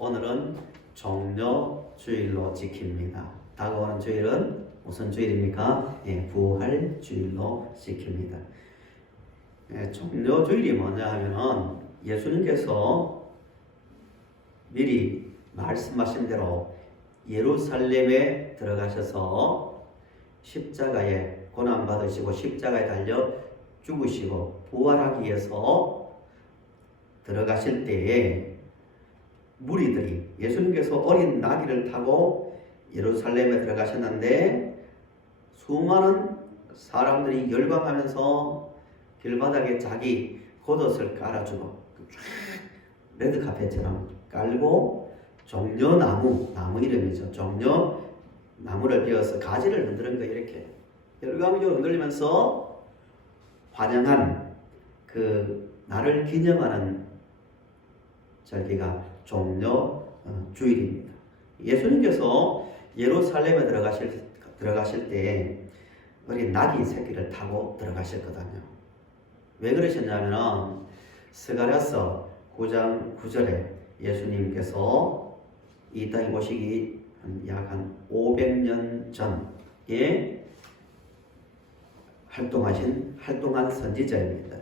오늘은 종료주일로 지킵니다. 다가오는 주일은 무슨 주일입니까? 부활주일로 지킵니다. 종료주일이 뭐냐 하면은 예수님께서 미리 말씀하신 대로 예루살렘에 들어가셔서 십자가에 고난받으시고 십자가에 달려 죽으시고 부활하기 위해서 들어가실 때에 무리들이 예수님께서 어린 나귀를 타고 예루살렘에 들어가셨는데 수많은 사람들이 열광하면서 길바닥에 자기 겉옷을 깔아주고 쫙 레드카펫처럼 깔고 종려나무, 나무 이름이죠. 종려나무를 베어서 가지를 흔드는 거예요. 이렇게 열광적으로 흔들리면서 환영한 그 나를 기념하는 절기가 종료주일입니다. 예수님께서 예루살렘에 들어가실 때 어린 나귀 새끼를 타고 들어가셨거든요. 왜 그러셨냐면 스가랴서 9장 9절에 예수님께서 이 땅에 오시기 약 한 500년 전에 활동한 선지자입니다.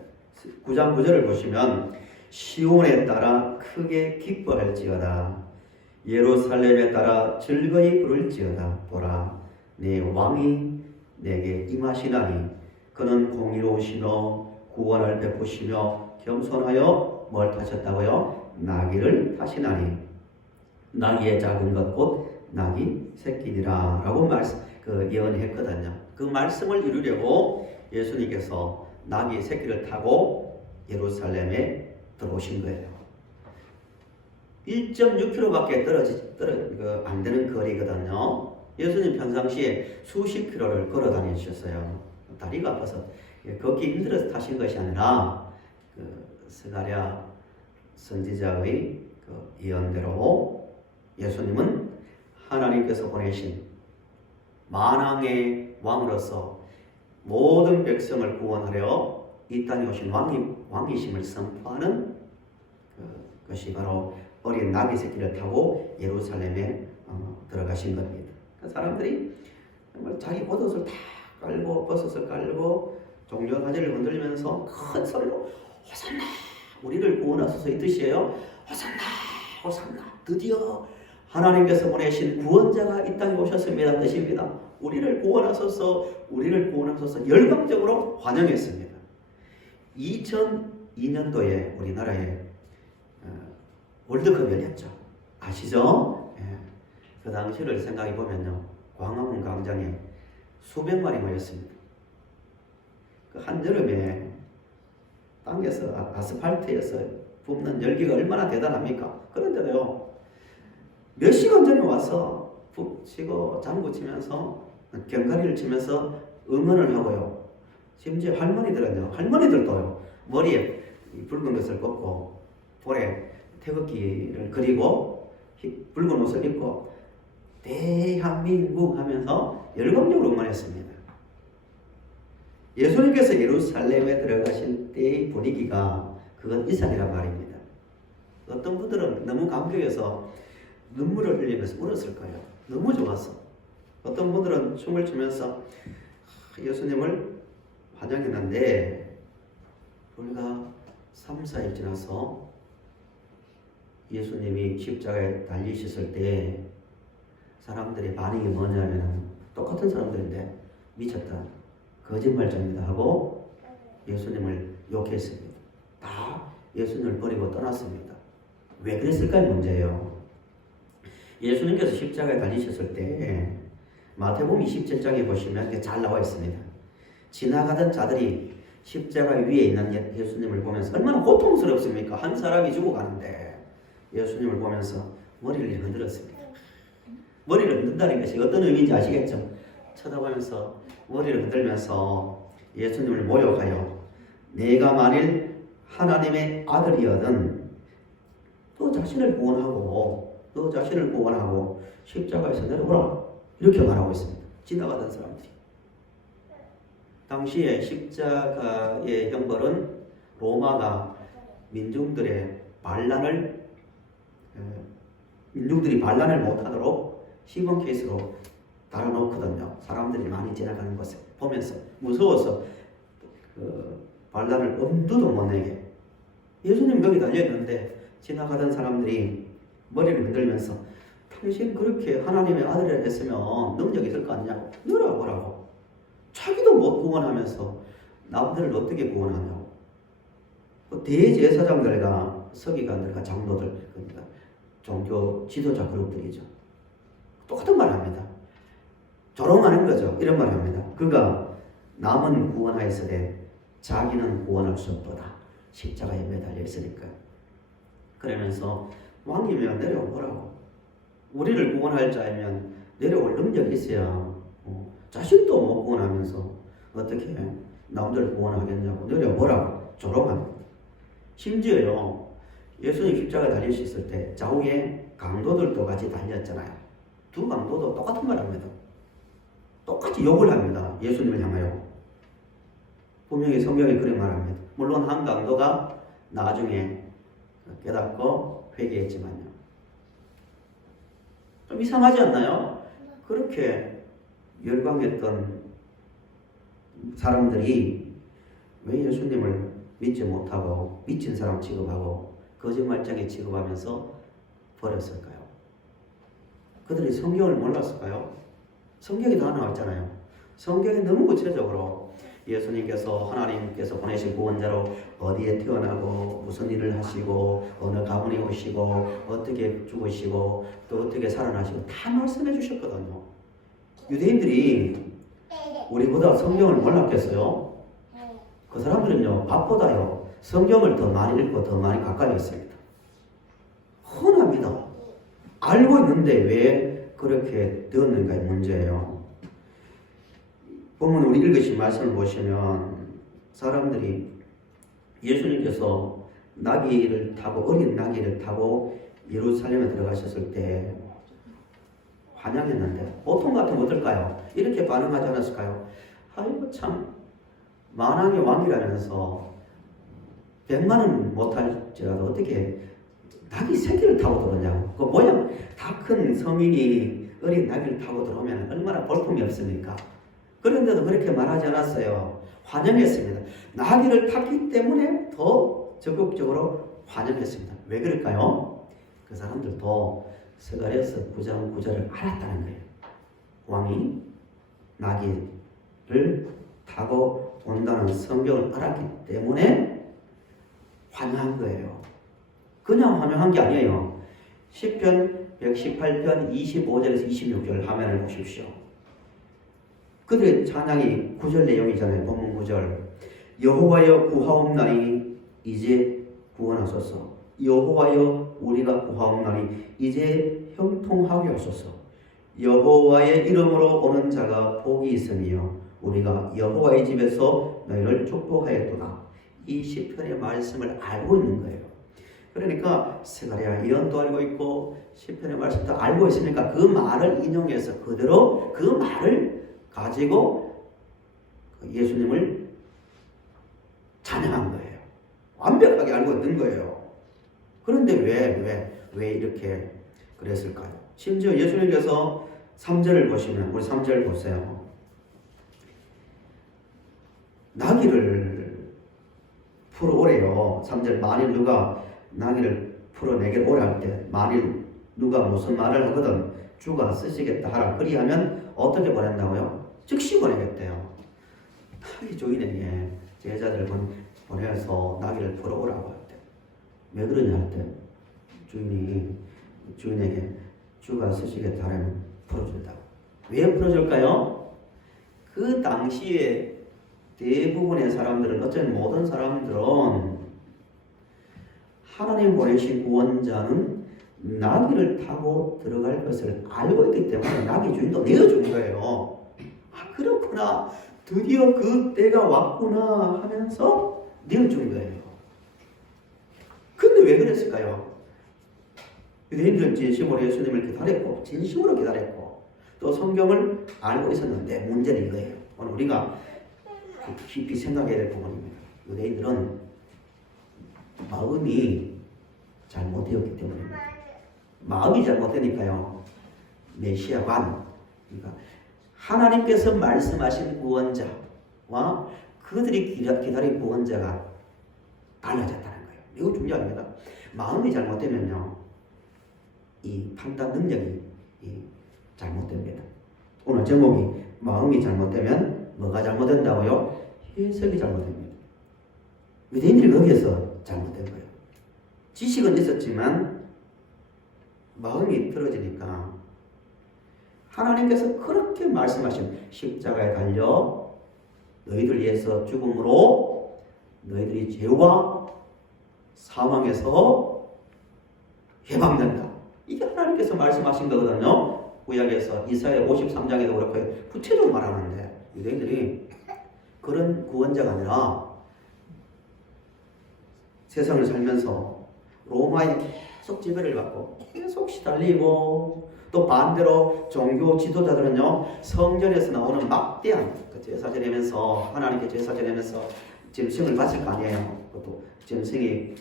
9장 9절을 보시면 시온에 따라 크게 기뻐할지어다 예루살렘에 따라 즐거이 부를지어다 보라 내 왕이 내게 임하시나니 그는 공의로우시며 구원을 베푸시며 겸손하여 뭘 타셨다고요? 나귀를 타시나니 나귀의 작은 것 곧 나귀 새끼니라 라고 예언했거든요. 그 말씀을 이루려고 예수님께서 나귀 새끼를 타고 예루살렘에 들어오신 거예요. 1.6km밖에 안 되는 거리거든요. 예수님 평상시에 수십 킬로를 걸어 다니셨어요. 다리가 아파서 걷기 힘들어서 타신 것이 아니라 스가랴 선지자의 예언대로 예수님은 하나님께서 보내신 만왕의 왕으로서 모든 백성을 구원하려 이 땅에 오신 왕이심을 선포하는 것이 바로 어린 나귀 새끼를 타고 예루살렘에 들어가신 겁니다. 사람들이 정말 자기 겉옷을 다 깔고 버섯을 깔고 종려 가지를 흔들면서 큰 소리로 호산나 우리를 구원하소서 이 뜻이에요. 호산나 호산나 드디어 하나님께서 보내신 구원자가 이 땅에 오셨습니다 뜻입니다. 우리를 구원하소서 우리를 구원하소서 열광적으로 환영했습니다. 2002년도에 우리나라에 월드컵이 열렸죠. 아시죠? 그 당시를 생각해 보면요. 광화문 광장에 수백 마리 모였습니다. 그 한여름에 땅에서 아스팔트에서 붓는 열기가 얼마나 대단합니까? 그런데도요. 몇 시간 전에 와서 북치고 장구 치면서 경가리를 치면서 응원을 하고요. 심지어 할머니들도요. 머리에 붉은 것을 꽂고 볼에 태극기를 그리고 붉은 옷을 입고 대한민국 하면서 열광적으로 응원했습니다. 예수님께서 예루살렘에 들어가실 때의 분위기가 그건 이상이란 말입니다. 어떤 분들은 너무 감격해서 눈물을 흘리면서 울었을 거예요. 너무 좋았어. 어떤 분들은 춤을 추면서 예수님을 환영했는데 불과 3, 4일 지나서 예수님이 십자가에 달리셨을 때 사람들의 반응이 뭐냐면 똑같은 사람들인데 미쳤다, 거짓말쟁이다 하고 예수님을 욕했습니다. 다 예수님을 버리고 떠났습니다. 왜 그랬을까요? 문제예요. 예수님께서 십자가에 달리셨을 때 마태복음 27장에 보시면 잘 나와 있습니다. 지나가던 자들이 십자가 위에 있는 예수님을 보면서 얼마나 고통스럽습니까? 한 사람이 죽어가는데 예수님을 보면서 머리를 흔들었습니다. 머리를 흔든다는 것이 어떤 의미인지 아시겠죠? 쳐다보면서 머리를 흔들면서 예수님을 모욕하여 내가 만일 하나님의 아들이어든 너 자신을 구원하고 십자가에서 내려오라 이렇게 말하고 있습니다. 지나가던 사람들이. 당시에 십자가의 형벌은 로마가 민중들의 반란을 민중들이 반란을 못하도록 시범 케이스로 달아놓거든요. 사람들이 많이 지나가는 곳에 보면서 무서워서 반란을 엄두도 못 내게. 예수님 거기 달려있는데 지나가던 사람들이 머리를 흔들면서 당신 그렇게 하나님의 아들이라 했으면 능력이 있을 거 아니냐고 너라고 자기도 못 구원하면서 남들을 어떻게 구원하냐고. 대제사장들과 서기관들과 장로들, 그러니까 종교 지도자 그룹들이죠. 똑같은 말 합니다. 조롱하는 거죠. 이런 말 합니다. 그가 남은 구원하였으되 자기는 구원할 수 없도다. 십자가에 매달려 있으니까. 그러면서 왕이면 내려오라고. 우리를 구원할 자이면 내려올 능력이 있어야 자신도 못 구원하면서 어떻게 남들을 구원하겠냐고 내려오라고 조롱합니다. 심지어요, 예수님 십자가에 달릴 수 있을 때 좌우에 강도들도 같이 달렸잖아요. 두 강도도 똑같은 말 합니다. 똑같이 욕을 합니다. 예수님을 향하여. 분명히 성경에 그런 말 합니다. 물론 한 강도가 나중에 깨닫고 회개했지만요. 좀 이상하지 않나요? 그렇게 열광했던 사람들이 왜 예수님을 믿지 못하고 미친 사람 취급하고 거짓말쟁이 취급하면서 버렸을까요? 그들이 성경을 몰랐을까요? 성경이 다 나왔잖아요. 성경이 너무 구체적으로 예수님께서 하나님께서 보내신 구원자로 어디에 태어나고 무슨 일을 하시고 어느 가문에 오시고 어떻게 죽으시고 또 어떻게 살아나시고 다 말씀해 주셨거든요. 유대인들이 우리보다 성경을 몰랐겠어요? 그 사람들은요, 밥보다요 성경을 더 많이 읽고 더 많이 가까이 했습니다. 흔합니다. 알고 있는데 왜 그렇게 되었는가의 문제예요. 보면 우리 읽으신 말씀을 보시면 사람들이 예수님께서 나귀를 타고 어린 나귀를 타고 예루살렘에 들어가셨을 때 환영했는데 보통 같으면 어떨까요? 이렇게 반응하지 않았을까요? 아이고 참 만왕의 왕이라면서 100만은 못할지라도 어떻게 나귀 새끼를 타고 들어오냐고. 그 모양 다 큰 서민이 어린 나귀를 타고 들어오면 얼마나 볼품이 없습니까? 그런데도 그렇게 말하지 않았어요. 환영했습니다. 나귀를 탔기 때문에 더 적극적으로 환영했습니다. 왜 그럴까요? 그 사람들도 스가랴서 9장 9절을 알았다는 거예요. 왕이 나귀를 타고 온다는 성경을 알았기 때문에 환영한 거예요. 그냥 환영한 게 아니에요. 시편 118편 25절에서 26절 화면을 보십시오. 그들의 찬양이 9절 내용이잖아요. 본문 9절. 여호와여 구하옵나니 이제 구원하소서. 여호와여 우리가 구하옵나니 이제 형통하게 하소서. 여호와의 이름으로 오는 자가 복이 있으며 우리가 여호와의 집에서 너희를 축복하였도다. 이 시편의 말씀을 알고 있는 거예요. 그러니까 스가랴 예언도 알고 있고 시편의 말씀도 알고 있으니까 그 말을 인용해서 그대로 그 말을 가지고 예수님을 찬양한 거예요. 완벽하게 알고 있는 거예요. 그런데 왜 이렇게 그랬을까요? 심지어 예수님께서 3절을 보시면 우리 3절 보세요. 나귀를 풀어오래요. 3절 만일 누가 나귀를 풀어 내게 오라 할 때 만일 누가 무슨 말을 하거든 주가 쓰시겠다 하라. 그리하면 어떻게 보낸다고요? 즉시 보내겠대요. 나귀 주인에게 제자들 보내서 나귀를 풀어오라고 할 때 왜 그러냐 할 때 주인에게 주가 쓰시겠다 하면 풀어준다고. 왜 풀어줄까요? 그 당시에 대부분의 사람들은 어쩌면 모든 사람들은 하나님 보내신 구원자는 나귀를 타고 들어갈 것을 알고 있기 때문에 나귀 주인도 내어준 거예요. 아 그렇구나 드디어 그 때가 왔구나 하면서 내어준 거예요. 근데 왜 그랬을까요? 유대인들은 진심으로 예수님을 기다렸고 진심으로 기다렸고 또 성경을 알고 있었는데 문제는 이거예요. 오늘 우리가 깊이 생각해야 될 부분입니다. 유대인들은 마음이 잘못되었기 때문입니다. 마음이 잘못되니까요. 메시아관, 그러니까 하나님께서 말씀하신 구원자와 그들이 기다린 구원자가 달라졌다는 거예요. 이거 중요합니다. 마음이 잘못되면요, 이 판단 능력이 잘못됩니다. 오늘 제목이 마음이 잘못되면 뭐가 잘못된다고요? 해석이 잘못됩니다. 유대인들이 거기에서 잘못된 거예요. 지식은 있었지만 마음이 틀어지니까 하나님께서 그렇게 말씀하신 십자가에 달려 너희들 위해서 죽음으로 너희들이 죄와 사망에서 해방된다. 이게 하나님께서 말씀하신 거거든요. 구약에서 이사야 53장에도 그렇고 구체적으로 말하는데 유대인들이 그런 구원자가 아니라 세상을 살면서 로마에 계속 지배를 받고 계속 시달리고 또 반대로 종교 지도자들은요 성전에서 나오는 막대한 그 제사 지내면서 하나님께 제사 지내면서 짐승을 바칠 거 아니에요. 그것도 짐승이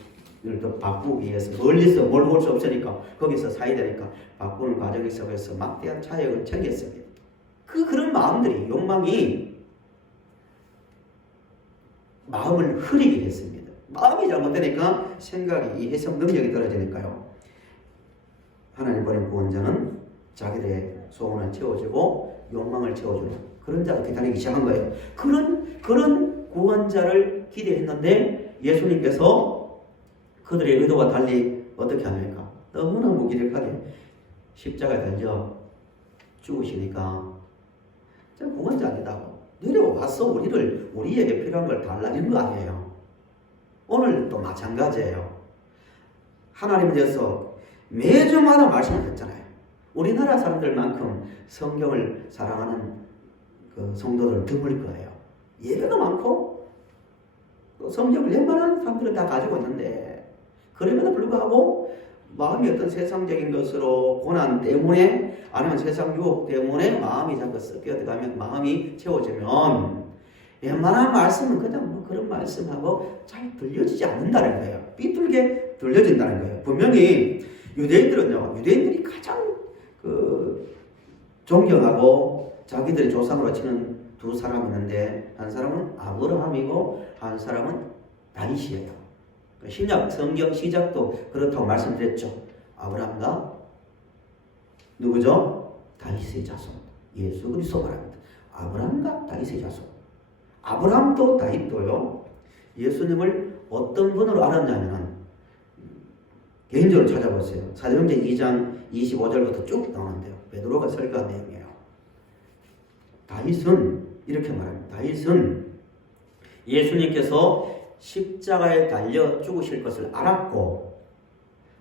또 바꾸기 위해서 멀리서 뭘 볼 수 없으니까 거기서 사야 되니까 바꾸는 과정에 속에서 막대한 차역을 챙겼습니다. 그런 마음들이 욕망이 마음을 흐리게 했습니다. 마음이 잘못되니까 생각이 이 해석 능력이 떨어지니까요. 하나님 보낸 구원자는 자기들의 소원을 채워주고 욕망을 채워주는 그런 자를 기다리기 시작한 거예요. 그런 구원자를 기대했는데 예수님께서 그들의 의도와 달리 어떻게 합니까? 너무나 무기력하게 십자가에 달려 죽으시니까 구원자 아니다고 내려와서 우리에게 필요한 걸 달라 이런 거 아니에요. 오늘도 마찬가지예요. 하나님에 대해서 매주마다 말씀을 했잖아요. 우리나라 사람들만큼 성경을 사랑하는 그 성도들 드물 거예요. 예배가 많고 성경을 웬만한 사람들은 다 가지고 있는데 그럼에도 불구하고 마음이 어떤 세상적인 것으로 고난 때문에 아니면 세상 유혹 때문에 마음이 자꾸 섞여 들어가면 마음이 채워지면 웬만한 말씀은 그냥 뭐 그런 말씀하고 잘 들려지지 않는다는 거예요. 삐뚤게 들려진다는 거예요. 분명히 유대인들이 가장 존경하고 자기들의 조상으로 치는 두 사람이 있는데 한 사람은 아브라함이고 한 사람은 다윗이에요. 신약 성경 시작도 그렇다고 말씀드렸죠. 아브라함과 누구죠? 다윗의 자손. 예수 그리스도 말합니다. 아브라함과 다윗의 자손. 아브라함도 다윗도요. 예수님을 어떤 분으로 알았냐면 개인적으로 찾아보세요. 사도행전 2장 25절부터 쭉 나오는데요. 베드로가 설교한 내용이에요. 다윗은 이렇게 말합니다. 다윗은 예수님께서 십자가에 달려 죽으실 것을 알았고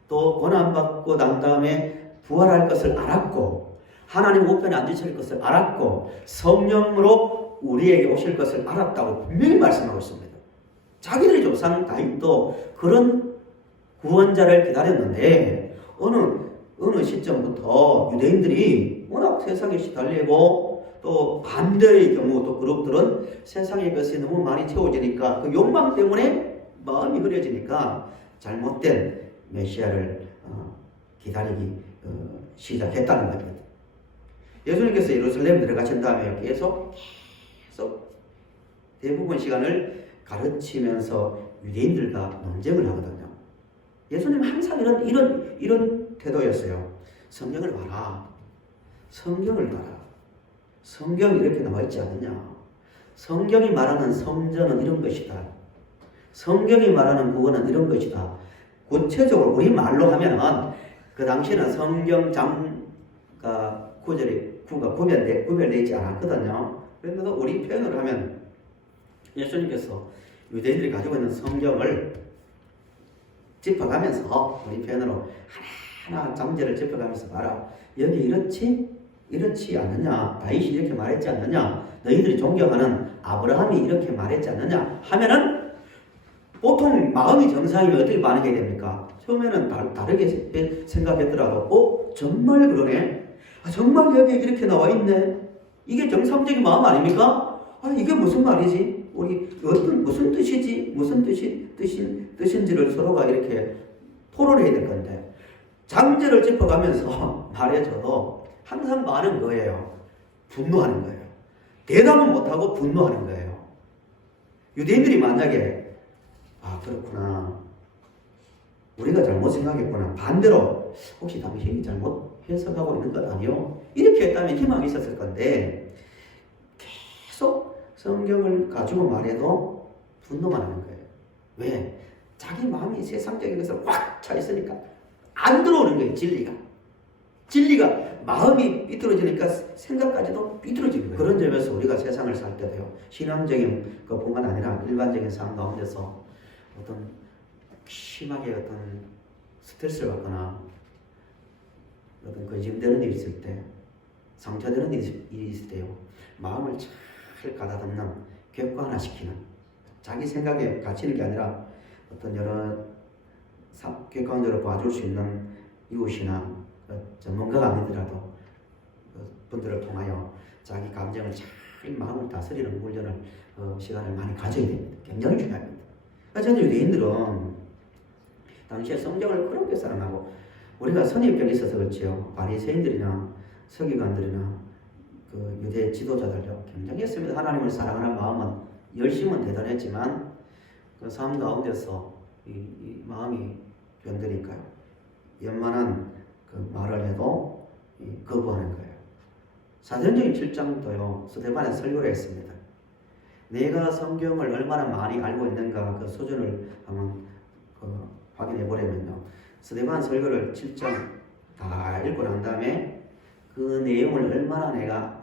또 고난받고 난 다음에 부활할 것을 알았고 하나님 우편에 앉으실 것을 알았고 성령으로 우리에게 오실 것을 알았다고 분명히 말씀하고 있습니다. 자기들의 조상 다윗도 그런 구원자를 기다렸는데 어느 시점부터 유대인들이 워낙 세상에 시달리고 또 반대의 경우 또 그룹들은 세상의 것이 너무 많이 채워지니까 그 욕망 때문에 마음이 흐려지니까 잘못된 메시아를 기다리기 시작했다는 겁니다. 예수님께서 예루살렘 들어가신 다음에 계속 대부분 시간을 가르치면서 유대인들과 논쟁을 하거든요. 예수님 항상 이런 태도였어요. 성경을 봐라. 성경을 봐라. 성경이 이렇게 나와 있지 않느냐. 성경이 말하는 성전은 이런 것이다. 성경이 말하는 구원은 이런 것이다. 구체적으로 우리 말로 하면은 그 당시에는 성경 장과 구가 구별되어 있지 않았거든요. 그런데도 우리 표현으로 하면 예수님께서 유대인들이 가지고 있는 성경을 짚어가면서 우리 표현으로 하나하나 장제를 짚어가면서 봐라. 여기 이렇지 않느냐. 다윗이 이렇게 말했지 않느냐. 너희들이 존경하는 아브라함이 이렇게 말했지 않느냐 하면은 보통 마음이 정상이면 어떻게 반응해야 됩니까? 처음에는 다르게 생각했더라도 정말 그러네. 정말 여기 이렇게 나와 있네. 이게 정상적인 마음 아닙니까? 이게 무슨 말이지? 우리 무슨 뜻이지? 무슨 뜻인지를 서로가 이렇게 토론해야 될 건데 장제를 짚어가면서 말해줘도 항상 많은 거예요. 분노하는 거예요. 대답은 못하고 분노하는 거예요. 유대인들이 만약에 그렇구나, 우리가 잘못 생각했구나, 반대로 혹시 당신이 잘못 해석하고 있는 것 아니요? 이렇게 했다면 희망이 있었을 건데 계속 성경을 가지고 말해도 분노만 하는 거예요. 왜? 자기 마음이 세상적인 것을 꽉 차 있으니까 안 들어오는 거예요. 진리가 마음이 삐뚤어지니까 생각까지도 삐뚤어지는 거예요. 그런 점에서 우리가 세상을 살 때도요, 신앙적인 것뿐만 아니라 일반적인 삶 가운데서 어떤 심하게 어떤 스트레스를 받거나 어떤 근심되는 일이 있을 때, 상처되는 일이 있을 때요, 마음을 잘 가다듬는, 객관화시키는, 자기 생각에 갇히는 게 아니라 어떤 여러 객관적으로 봐줄 수 있는 이웃이나 전문가가 아니더라도 분들을 통하여 자기 감정을 잘 마음을 다스리는 훈련을 시간을 많이 가져야 됩니다. 굉장히 중요합니다. 저는 유대인들은 당시에 성경을 그렇게 사랑하고, 우리가 선입견이 있어서 그렇지요, 바리새인들이나 서기관들이나 그 유대 지도자들요 굉장히 했습니다. 하나님을 사랑하는 마음은, 열심은 대단했지만 그 삶 가운데서 이 마음이 변되니까요, 웬만한 그 말을 해도 거부하는 거예요. 사도행전 7장도요 스데반의 설교를 했습니다. 내가 성경을 얼마나 많이 알고 있는가 그 수준을 한번 확인해 보려면요, 스데반 설교를 7장 다 읽고 난 다음에 그 내용을 얼마나 내가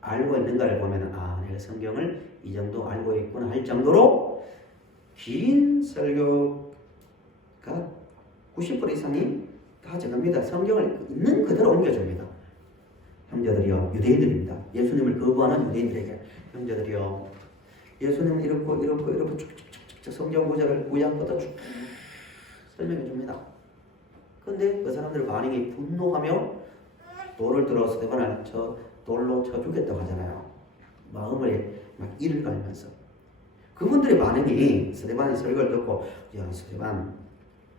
알고 있는가를 보면 내가 성경을 이 정도 알고 있구나 할 정도로 긴 설교가 90% 이상이 다 정합니다. 성경을 있는 그대로 옮겨줍니다. 형제들이여, 유대인들입니다. 예수님을 거부하는 유대인들에게, 형제들이여, 예수님은 이렇고 쭉쭉쭉쭉 성경 구절을 구약부터 쭉 설명해 줍니다. 근데 그 사람들의 반응이 분노하며 돌을 들어 스데반을 돌로 쳐 죽였다고 하잖아요. 마음을 막 이를 갈면서. 그분들의 반응이 스데반의 설교를 듣고, 야 스데반,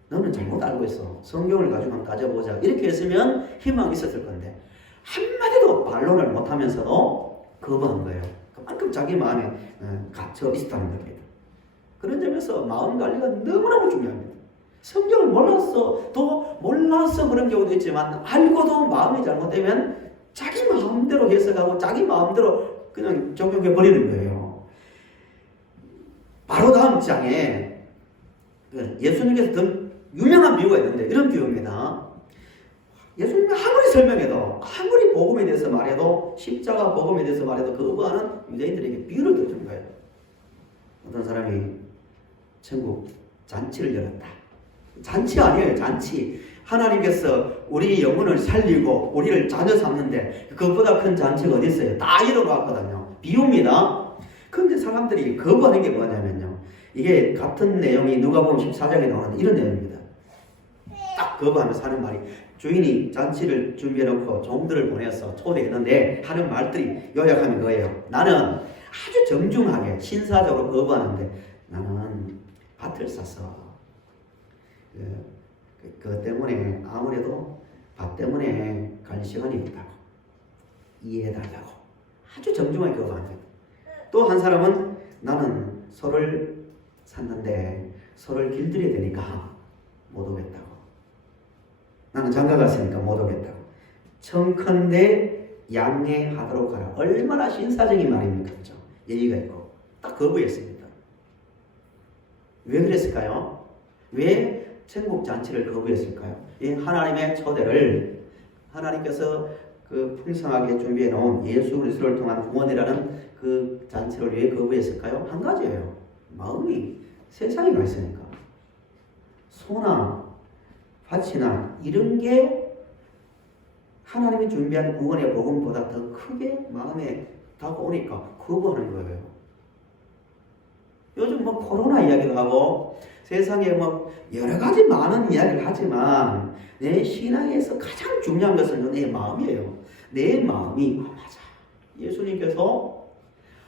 너는 잘못 알고 있어, 성경을 가지고 한번 따져보자, 이렇게 했으면 희망이 있었을 건데 한마디도 반론을 못하면서도 거부한 거예요. 그만큼 자기 마음에 갇혀 있었다는 겁니다. 그런 점에서 마음 관리가 너무너무 중요합니다. 성경을 몰라서 그런 경우도 있지만, 알고도 마음이 잘못되면 자기 마음대로 해석하고 자기 마음대로 그냥 적용해 버리는 거예요. 바로 다음 장에 예수님께서 더 유명한 비유가 있는데 이런 비유입니다. 예수님이 아무리 설명해도, 아무리 복음에 대해서 말해도, 십자가 복음에 대해서 말해도 거부하는 유대인들에게 비유를 들어주는 거예요. 어떤 사람이 천국 잔치를 열었다. 잔치 아니에요, 잔치. 하나님께서 우리 영혼을 살리고 우리를 자녀 삼는데 그것보다 큰 잔치가 어디 있어요? 다 이뤄놨거든요. 비유입니다. 그런데 사람들이 거부하는 게 뭐냐면요, 이게 같은 내용이 누가복음 14장에 나오는 이런 내용입니다. 딱 거부하면서 하는 말이, 주인이 잔치를 준비해놓고 종들을 보내서 초대했는데 하는 말들이 요약하면 그거예요. 나는 아주 정중하게 신사적으로 거부하는데 나는 밭을 샀어. 그것 때문에 아무래도 밭 때문에 갈 시간이 없다고, 이해해달라고 아주 정중하게 거부합니다. 또 한 사람은 나는 소를 샀는데 소를 길들여야 되니까 못 오겠다고, 나는 장가 갔으니까 못 오겠다고, 청컨대 양해하도록 하라. 얼마나 신사적인 말입니까? 그렇죠? 예의가 있고. 딱 거부했습니다. 왜 그랬을까요? 왜 천국 잔치를 거부했을까요? 이 하나님의 초대를, 하나님께서 그 풍성하게 준비해 놓은 예수 그리스도를 통한 구원이라는 그 잔치를 왜 거부했을까요? 한 가지예요. 마음이 세상에 가 있으니까. 소나 밭이나 이런 게 하나님이 준비한 구원의 복음보다 더 크게 마음에 다가오니까 거부하는 거예요. 요즘 코로나 이야기도 하고 세상에 여러 가지 많은 이야기를 하지만 내 신앙에서 가장 중요한 것은 내 마음이에요. 내 마음이 맞아. 예수님께서,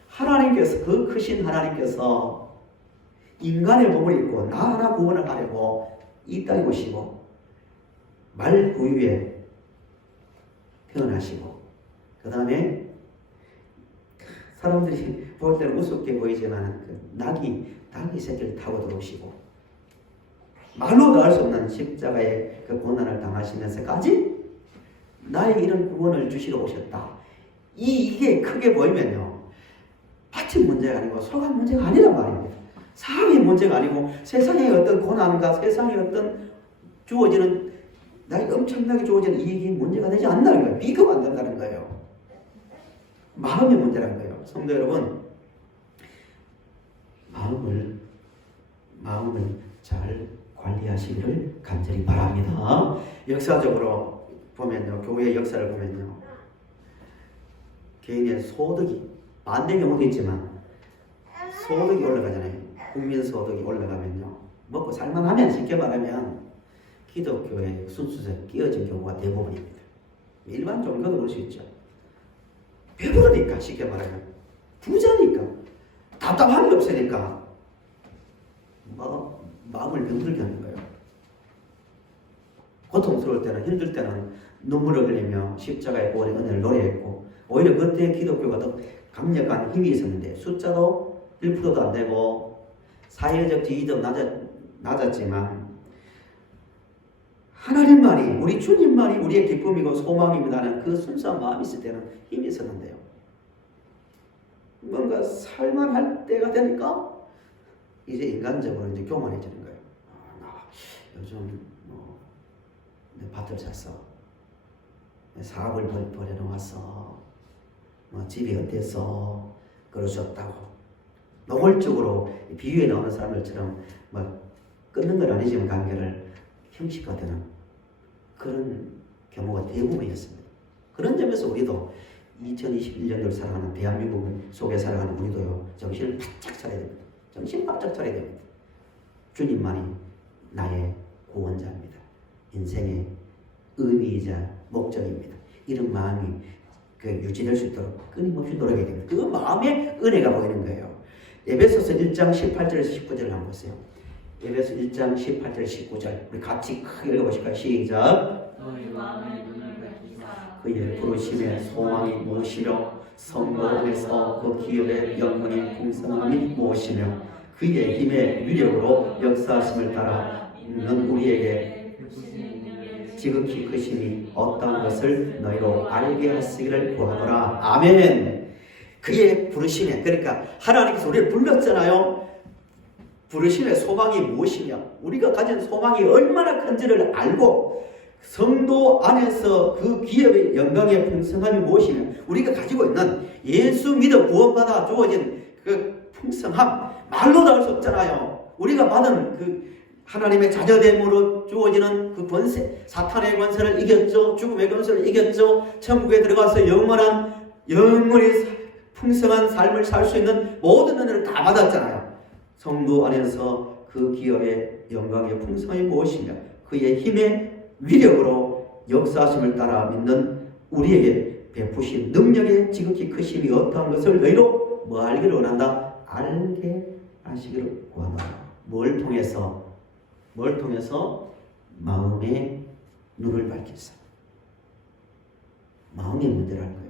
하나님께서, 그 크신 하나님께서 인간의 몸을 입고 나 하나 구원을 하려고 이 땅에 오시고 말구유에 태어나시고 그 다음에 사람들이 볼 때는 우습게 보이지만 그 낙이 새끼를 타고 들어오시고 말로도 알 수 없는 십자가의 그 고난을 당하시면서까지 나의 이런 구원을 주시러 오셨다. 이게 크게 보이면요, 받침 문제가 아니고 소감 문제가 아니란 말입니다. 사람의 문제가 아니고 세상의 어떤 고난과 세상의 어떤 주어지는 나에게 엄청나게 주어지는 이익이 문제가 되지 않는다는 거예요. 비교가 안 된다는 거예요. 마음의 문제라는 거예요. 성도 여러분, 마음을 잘 관리하시기를 간절히 바랍니다. 역사적으로 보면요, 교회의 역사를 보면요, 개인의 소득이 반대 경우도 있지만 소득이 올라가잖아요. 국민 소득이 올라가면요, 먹고 살만하면 쉽게 말하면 기독교의 순수성이 끼어진 경우가 대부분입니다. 일반 종교도 그럴 수 있죠. 배부르니까, 쉽게 말하면 부자니까, 답답한 게 없으니까 마음을 병들게 하는 거예요. 고통스러울 때는, 힘들 때는 눈물을 흘리며 십자가의 보혈의 은혜를 노래했고, 오히려 그때 기독교가 더 강력한 힘이 있었는데 숫자도 1%도 안 되고 사회적 지위도 낮았지만 하나님만이, 우리 주님만이 우리의 기쁨이고 소망입니다는 그 순수한 마음이 있을 때는 힘이 있었는데요, 뭔가 살만할 때가 되니까 이제 인간적으로 이제 교만해지는 거예요. 나 요즘 내 밭을 샀어, 내 사업을 벌여놓았어, 집이 어땠어, 그럴 수 없다고 노골적으로 비유에 나오는 사람들처럼 끊는 건 아니지만 관계를 형식화되는 그런 경우가 대부분이었습니다. 그런 점에서 우리도 2021년도를 살아가는 대한민국 속에 살아가는 우리도요, 정신을 바짝 차려야 됩니다. 정신 바짝 차려야 됩니다. 주님만이 나의 구원자입니다. 인생의 의미이자 목적입니다. 이런 마음이 유지될 수 있도록 끊임없이 노력해야 됩니다. 그 마음에 은혜가 보이는 거예요. 에베소서 1장 18절에서 19절을 한번 보세요. 에베소 1장 18절 19절 우리 같이 크게 읽어보실까요? 시작. 너희 마음의 눈을 밝히사 그의 부르심의 소망이 무엇이며 성도에서 그 기업의 영광의 풍성함이 무엇이며 그의 힘의 위력으로 역사하심을 따라 있는 우리에게 지극히 크심이 어떤 것을 너희로 알게 하시기를 구하노라. 아멘. 그의 부르심에, 그러니까 하나님께서 우리를 불렀잖아요. 부르심의 소망이 무엇이냐, 우리가 가진 소망이 얼마나 큰지를 알고 성도 안에서 그 기업의 영광의 풍성함이 무엇이며 우리가 가지고 있는 예수 믿어 구원받아 주어진 그 풍성함, 말로도 알 수 없잖아요. 우리가 받은 그 하나님의 자녀됨으로 주어지는 그 권세, 사탄의 권세를 이겼죠. 죽음의 권세를 이겼죠. 천국에 들어가서 영원히 풍성한 삶을 살 수 있는 모든 은혜를 다 받았잖아요. 성도 안에서 그 기업의 영광의 풍성함이 무엇이며 그의 힘의 위력으로 역사하심을 따라 믿는 우리에게 베푸신 능력의 지극히 크심이 어떠한 것을 너희로 뭐 알기를 원한다? 알게 하시기를 구한다. 뭘 통해서? 마음의 눈을 밝혔어. 마음의 문제라는 거예요.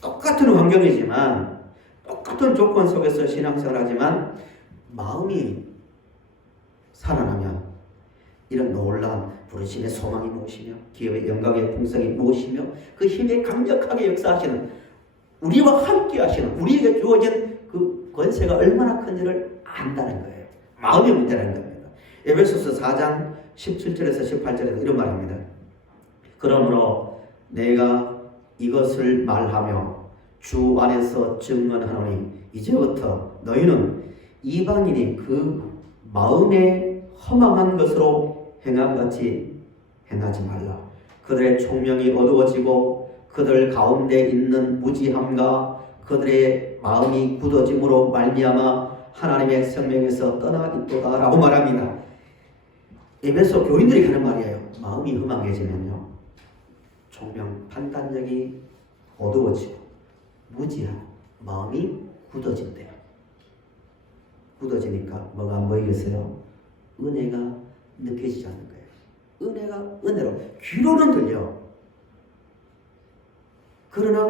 똑같은 환경이지만, 똑같은 조건 속에서 신앙생활을 하지만 마음이 살아나면 이런 놀라운 부르심의 소망이 무엇이며 기업의 영광의 풍성이 무엇이며 그 힘에 강력하게 역사하시는, 우리와 함께 하시는, 우리에게 주어진 그 권세가 얼마나 큰지를 안다는 거예요. 마음의 문제라는 겁니다. 에베소서 4장 17절에서 18절에도 이런 말입니다. 그러므로 내가 이것을 말하며 주 안에서 증언하노니 이제부터 너희는 이방인이 그 마음에 허망한 것으로 행함같이 행하지 말라. 그들의 총명이 어두워지고 그들 가운데 있는 무지함과 그들의 마음이 굳어짐으로 말미암아 하나님의 생명에서 떠나 있도다 라고 말합니다. 에베소 교인들이 하는 말이에요. 마음이 흠망해지면요, 총명, 판단력이 어두워지고 무지하고 마음이 굳어진대요. 굳어지니까 뭐가 안 보이겠어요? 은혜가 느껴지지 않는 거예요. 은혜가 은혜로 귀로는 들려. 그러나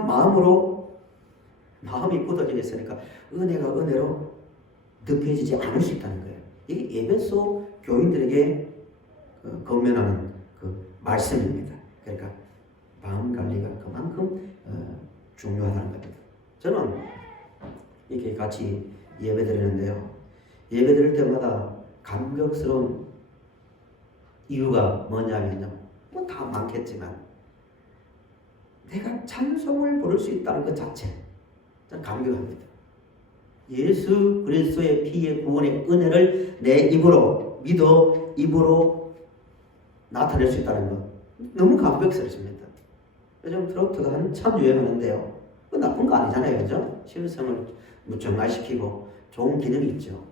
마음이 굳어져 있으니까 은혜가 은혜로 느껴지지 않을 수 있다는 거예요. 이게 에베소 교인들에게 권면하는 그 말씀입니다. 그러니까 마음 관리가 그만큼 중요하다는 겁니다. 저는 이렇게 같이 예배 드리는데요. 예배 드릴 때마다 감격스러운 이유가 뭐냐면요. 뭐 다 많겠지만 내가 찬송을 부를 수 있다는 것 자체 저는 감격합니다. 예수 그리스도의 피의 구원의 은혜를 내 입으로 믿어 입으로 나타낼 수 있다는 것 너무 감격스럽습니다. 요즘 트로트가 한참 유행하는데요. 그 나쁜 거 아니잖아요, 그죠? 실성을 정화시키고 좋은 기능이 있죠.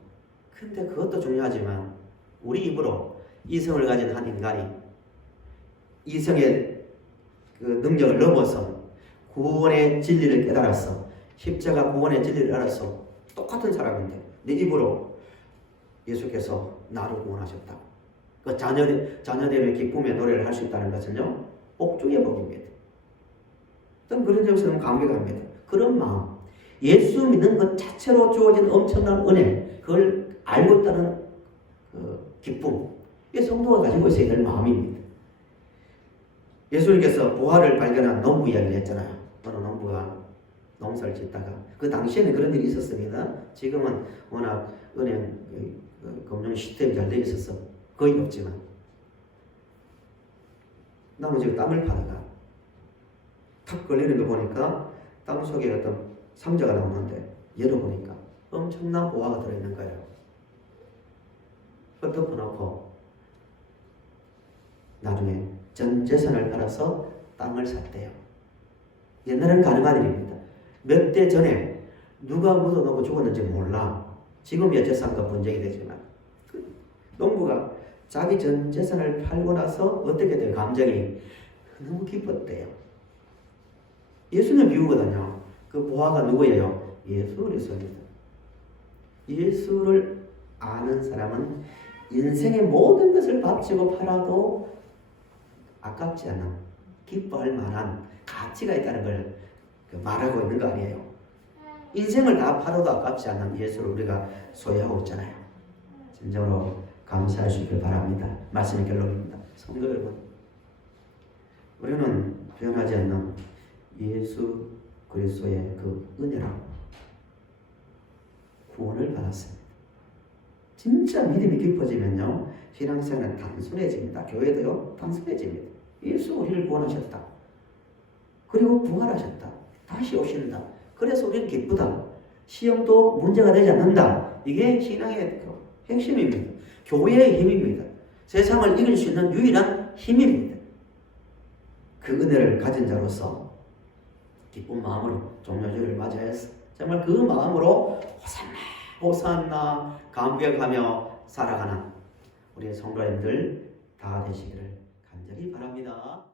근데 그것도 중요하지만 우리 입으로 이성을 가진 한 인간이 이성의 그 능력을 넘어서 구원의 진리를 깨달았어. 십자가 구원의 진리를 알았어. 똑같은 사람인데 내 입으로 예수께서 나를 구원하셨다. 그 자녀됨의 기쁨의 노래를 할 수 있다는 것은요, 복중의 복입니다. 저는 그런 점에서 너무 감격합니다. 그런 마음, 예수 믿는 것 자체로 주어진 엄청난 은혜, 그걸 알고 있다는 그 기쁨, 이게 성도가 가지고 있어야 될 마음입니다. 예수님께서 부활을 발견한 농부 이야기를 했잖아요. 어느 농부가 농사를 짓다가 그 당시에는 그런 일이 있었습니다. 지금은 워낙 은행 금융 시스템이 잘 되어 있어서 거의 없지만 나머지 땅을 파다가 탁 걸리는 거 보니까 땅 속에 어떤 상자가 나오는데 열어보니까 엄청난 보화가 들어있는 거예요. 그걸 덮어놓고 나중에 전 재산을 팔아서 땅을 샀대요. 옛날에는 가능한 일입니다. 몇 대 전에 누가 묻어놓고 죽었는지 몰라. 지금이야 재산과 분쟁이 되지만 그 농부가 자기 전 재산을 팔고 나서 어떻게 돼요? 감정이 너무 기뻤대요. 예수는 비유거든요. 그 보화가 누구예요? 예수 그리스도입니다. 예수를 아는 사람은 인생의 모든 것을 바치고 팔아도 아깝지 않은 기뻐할 만한 가치가 있다는 걸 말하고 있는 거 아니에요. 인생을 다 팔아도 아깝지 않은 예수를 우리가 소유하고 있잖아요. 진정으로 감사할 수 있길 바랍니다. 말씀의 결론입니다. 성도 여러분, 우리는 변하지 않는 예수 그리스도의 그 은혜로 구원을 받았습니다. 진짜 믿음이 깊어지면요, 신앙생활은 단순해집니다. 교회도요, 단순해집니다. 예수 우리를 구원하셨다. 그리고 부활하셨다. 다시 오신다. 그래서 우리는 기쁘다. 시험도 문제가 되지 않는다. 이게 신앙의 핵심입니다. 교회의 힘입니다. 세상을 이길 수 있는 유일한 힘입니다. 그 은혜를 가진 자로서 기쁜 마음으로 종료주를 맞이하였어. 정말 그 마음으로 호산나 호산나 감격하며 살아가는 우리의 성도님들 다 되시기를 간절히 바랍니다.